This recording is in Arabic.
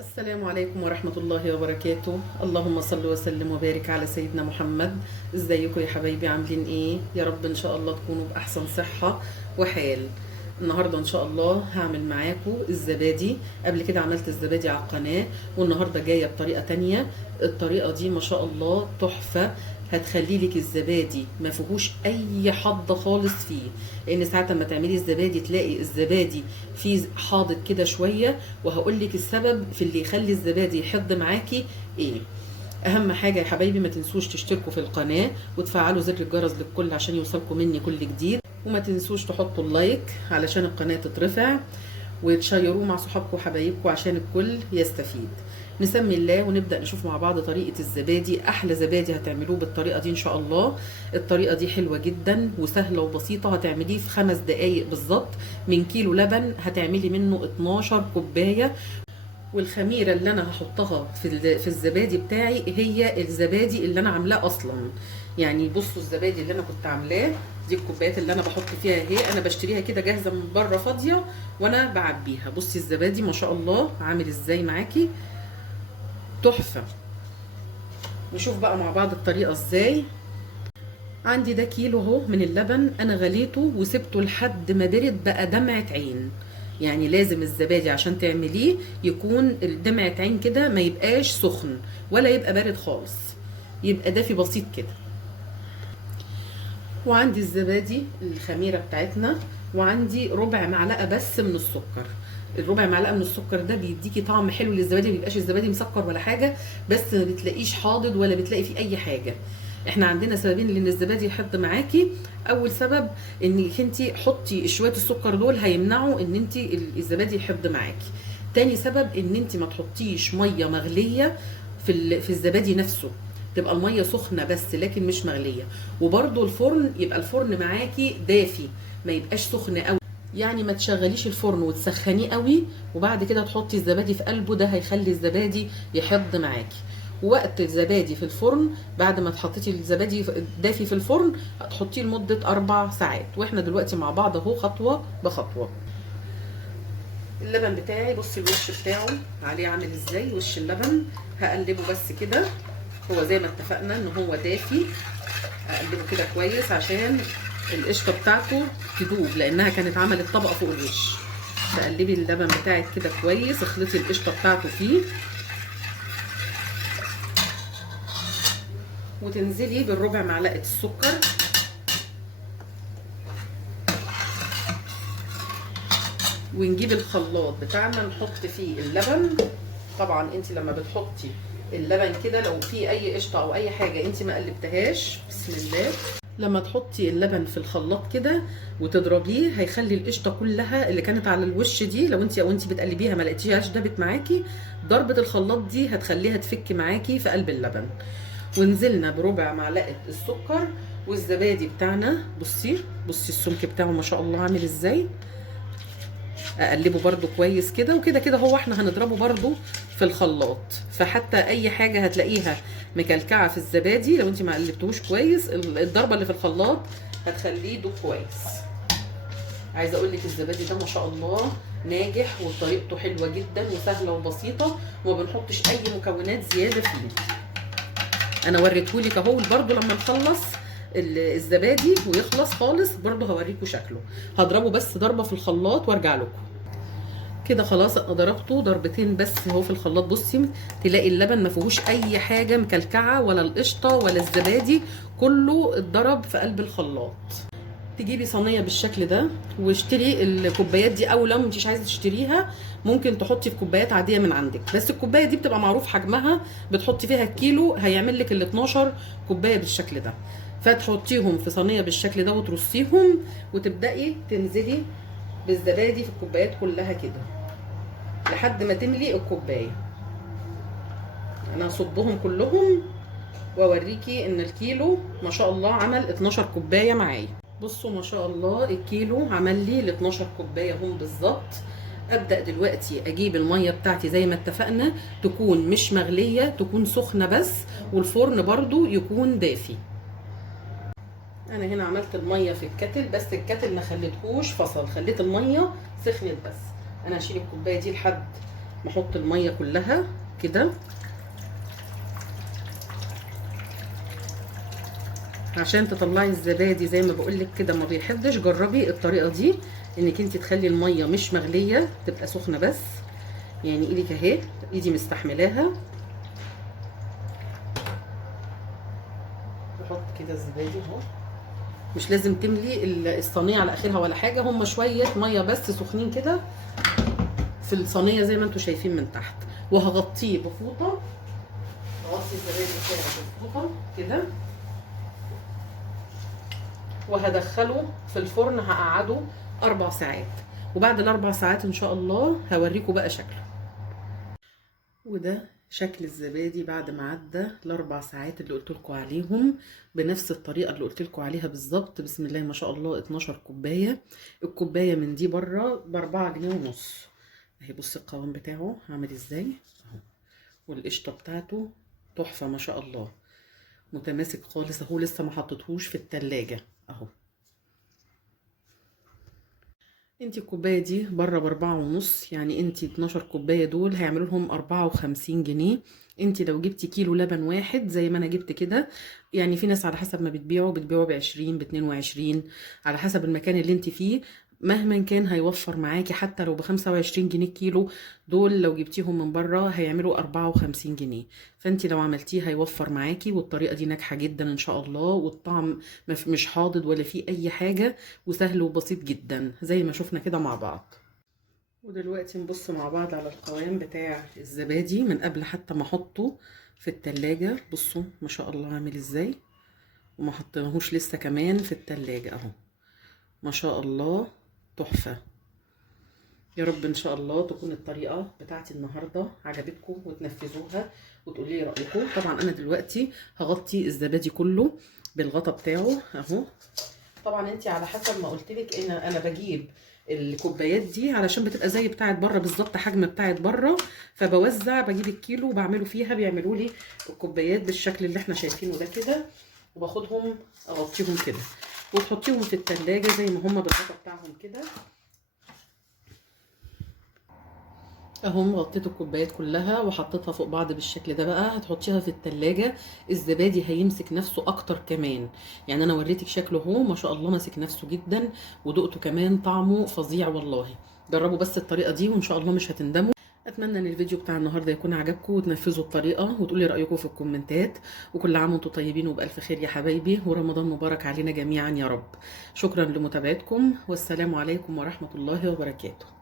السلام عليكم ورحمة الله وبركاته. اللهم صل وسلم وبارك على سيدنا محمد. ازيكم يا حبايبي، عاملين ايه؟ يا رب ان شاء الله تكونوا بأحسن صحة وحال. النهاردة ان شاء الله هعمل معاكم الزبادي. قبل كده عملت الزبادي على القناة، والنهاردة جاية بطريقة تانية. الطريقة دي ما شاء الله تحفة، هتخلي لك الزبادي ما فيهوش اي حض خالص فيه. لان ساعات ما تعملي الزبادي تلاقي الزبادي فيه حاضط كده شويه، وهقول لك السبب في اللي يخلي الزبادي يحض معاكي ايه. اهم حاجه يا حبايبي، ما تنسوش تشتركوا في القناه وتفعلوا زر الجرس للكل عشان يوصلكم مني كل جديد، وما تنسوش تحطوا اللايك علشان القناه تترفع، وتشيروه مع صحابكم وحبايبكم عشان الكل يستفيد. نسمي الله ونبدأ نشوف مع بعض طريقة الزبادي. أحلى زبادي هتعملوه بالطريقة دي إن شاء الله. الطريقة دي حلوة جدا وسهلة وبسيطة، هتعمليه في 5 دقايق بالظبط. من كيلو لبن هتعملي منه 12 كوباية. والخميرة اللي أنا هحطها في الزبادي بتاعي هي الزبادي اللي أنا عاملاه أصلا. يعني بصوا الزبادي اللي أنا كنت عاملاه، دي الكوبايات اللي أنا بحط فيها اهي، أنا بشتريها كده جاهزة من بره فاضية وأنا بعبيها. بصي الزبادي ما شاء الله عامل ازاي معاكي، تحفة. نشوف بقى مع بعض الطريقة ازاي. عندي ده كيلو اهو من اللبن، انا غليته وسبته لحد ما برد بقى دمعة عين. يعني لازم الزبادي عشان تعمليه يكون دمعة عين كده، ما يبقاش سخن ولا يبقى بارد خالص، يبقى دافي بسيط كده. وعندي الزبادي الخميرة بتاعتنا، وعندي ربع معلقة بس من السكر. الربع معلقة من السكر ده بيديكي طعم حلو للزبادي، ما بيبقاش الزبادي مسكر ولا حاجة، بس ما بتلاقيش حاضد ولا بتلاقي فيه اي حاجة. احنا عندنا سببين لان الزبادي يحض معاكي. اول سبب انك انت حطي شوية السكر دول هيمنعوا ان انت الزبادي يحض معاكي. تاني سبب ان انت ما تحطيش مية مغلية في الزبادي نفسه، تبقى الميه سخنه بس لكن مش مغليه. وبرده الفرن يبقى الفرن معاكي دافي، ما يبقاش سخن قوي. يعني ما تشغليش الفرن وتسخنيه قوي وبعد كده تحطي الزبادي في قلبه، ده هيخلي الزبادي يحض معاكي. وقت الزبادي في الفرن، بعد ما تحطيتي الزبادي دافي في الفرن هتحطيه لمده 4 ساعات. واحنا دلوقتي مع بعض اهو خطوه بخطوه. اللبن بتاعي بصي الوش بتاعه عليه عامل ازاي، وش اللبن هقلبه بس كده. هو زي ما اتفقنا ان هو دافي، اقلبه كده كويس عشان القشطه بتاعته تدوب، لانها كانت عملت طبقه فوق الوش. تقلبي اللبن بتاعك كده كويس، اخلطي القشطه بتاعته فيه، وتنزلي بالربع معلقه السكر. ونجيب الخلاط بتاعنا نحط فيه اللبن. طبعا انت لما بتحطي اللبن كده لو في اي قشطه او اي حاجه انت ما قلبتهاش، بسم الله، لما تحطي اللبن في الخلاط كده وتضربيه هيخلي القشطه كلها اللي كانت على الوش دي، لو انت بتقلبيها ما لقيتيهاش دابت معاكي، ضربه الخلاط دي هتخليها تفك معاكي في قلب اللبن. ونزلنا بربع معلقه السكر والزبادي بتاعنا. بصي السمك بتاعه ما شاء الله عامل ازاي. اقلبه برده كويس كده، وكده كده هو احنا هنضربه برده في الخلاط، فحتى اي حاجه هتلاقيها مكلكعه في الزبادي لو انت ما قلبتوش كويس، الضربه اللي في الخلاط هتخليه يدوب كويس. عايزه اقول لك الزبادي ده ما شاء الله ناجح وطريقته حلوه جدا وسهله وبسيطه، وما بنحطش اي مكونات زياده فيه. انا وريتهولك اهو، برده لما نخلص الزبادي ويخلص خالص برده هوريكم شكله. هضربه بس ضربه في الخلاط وارجع لكم. كده خلاص انا ضربته ضربتين بس اهو في الخلاط. بصي تلاقي اللبن ما فيهوش اي حاجه مكلكعه ولا القشطه ولا الزبادي، كله اتضرب في قلب الخلاط. تجيبي صينيه بالشكل ده واشتري الكوبايات دي، او لو مش عايزه تشتريها ممكن تحطي في كوبايات عاديه من عندك، بس الكوبايه دي بتبقى معروف حجمها، بتحطي فيها الكيلو هيعمل لك ال 12 كوبايه بالشكل ده. فتحطيهم في صينيه بالشكل ده وترصيهم، وتبداي تنزلي بالزبادي في الكوبايات كلها كده لحد ما تملي الكوبايه. انا هصبهم كلهم واوريكي ان الكيلو ما شاء الله عمل 12 كوبايه معايا. بصوا ما شاء الله الكيلو عمل لي ال 12 كوبايه هم بالظبط. ابدا دلوقتي اجيب الميه بتاعتي زي ما اتفقنا، تكون مش مغليه، تكون سخنه بس، والفرن برضو يكون دافي. انا هنا عملت الميه في الكتل، بس الكتل ما خليتهوش فصل، خليت الميه سخنت بس. انا هشيل الكوبايه دي لحد ما احط الميه كلها كده عشان تطلعي الزبادي زي ما بقول لك كده ما بيحدش. جربي الطريقه دي انك انت تخلي الميه مش مغليه، تبقى سخنه بس. يعني ايدك اهي، ايدي مستحملاها. بحط كده الزبادي اهو، مش لازم تملي الصينيه على اخرها ولا حاجه، هم شويه ميه بس سخنين كده في الصينيه زي ما انتم شايفين من تحت. وهغطيه بفوطه، اغطي الزبادي بتاعي بفوطه كده، وهدخله في الفرن هقعده 4 ساعات. وبعد ال4 ساعات ان شاء الله هوريكم بقى شكله. وده شكل الزبادي بعد ما عدى ال4 ساعات اللي قلت لكم عليهم، بنفس الطريقه اللي قلت لكم عليها بالظبط. بسم الله ما شاء الله، 12 كوبايه. الكوبايه من دي بره ب4 جنيه ونص. اهي بص القوام بتاعه عامل ازاي اهو، والقشطه بتاعته تحفه ما شاء الله، متماسك خالص اهو. لسه ما حطيتهوش في التلاجة اهو. انتي الكوبايه دي بره ب4 ونص، يعني انتي 12 كوبايه دول هيعملوا لهم 54 جنيه. انتي لو جبتي كيلو لبن واحد زي ما انا جبت كده، يعني في ناس على حسب ما بتبيعوا ب20 ب22 على حسب المكان اللي انتي فيه. مهما كان هيوفر معاكي، حتى لو ب25 جنيه الكيلو دول، لو جبتيهم من بره هيعملوا 54 جنيه. فانتي لو عملتيه هيوفر معاكي، والطريقه دي ناجحه جدا ان شاء الله. والطعم مش حاضد ولا فيه اي حاجه، وسهل وبسيط جدا زي ما شفنا كده مع بعض. ودلوقتي نبص مع بعض على القوام بتاع الزبادي من قبل حتى ما احطه في التلاجة. بصوا ما شاء الله عامل ازاي، وما حطيناهوش لسه كمان في التلاجة اهو. ما شاء الله تحفة. يا رب ان شاء الله تكون الطريقة بتاعتي النهاردة عجبتكم وتنفذوها وتقولي لي رأيكم. طبعا انا دلوقتي هغطي الزبادي كله بالغطا بتاعه اهو. طبعا انت على حسب ما قلت لك، انا بجيب الكوبايات دي علشان بتبقى زي بتاعه بره بالظبط، حجم بتاعه بره. فبوزع، بجيب الكيلو وبعمله فيها، بيعملوا لي الكوبايات بالشكل اللي احنا شايفينه ده كده. وباخدهم اغطيهم كده وتحطيهم في التلاجة زي ما هما بالغطا بتاعهم كده اهو. غطيت الكوبايات كلها وحطيتها فوق بعض بالشكل ده. بقى هتحطيها في التلاجة، الزبادي هيمسك نفسه اكتر كمان. يعني انا وريتك شكله اهو ما شاء الله ماسك نفسه جدا، ودقته كمان طعمه فظيع والله. جربوا بس الطريقة دي وان شاء الله مش هتندموا. اتمنى ان الفيديو بتاع النهارده يكون عجبكم وتنفذوا الطريقه وتقولي رايكم في الكومنتات. وكل عام وانتم طيبين وبالف خير يا حبايبي، ورمضان مبارك علينا جميعا يا رب. شكرا لمتابعتكم، والسلام عليكم ورحمه الله وبركاته.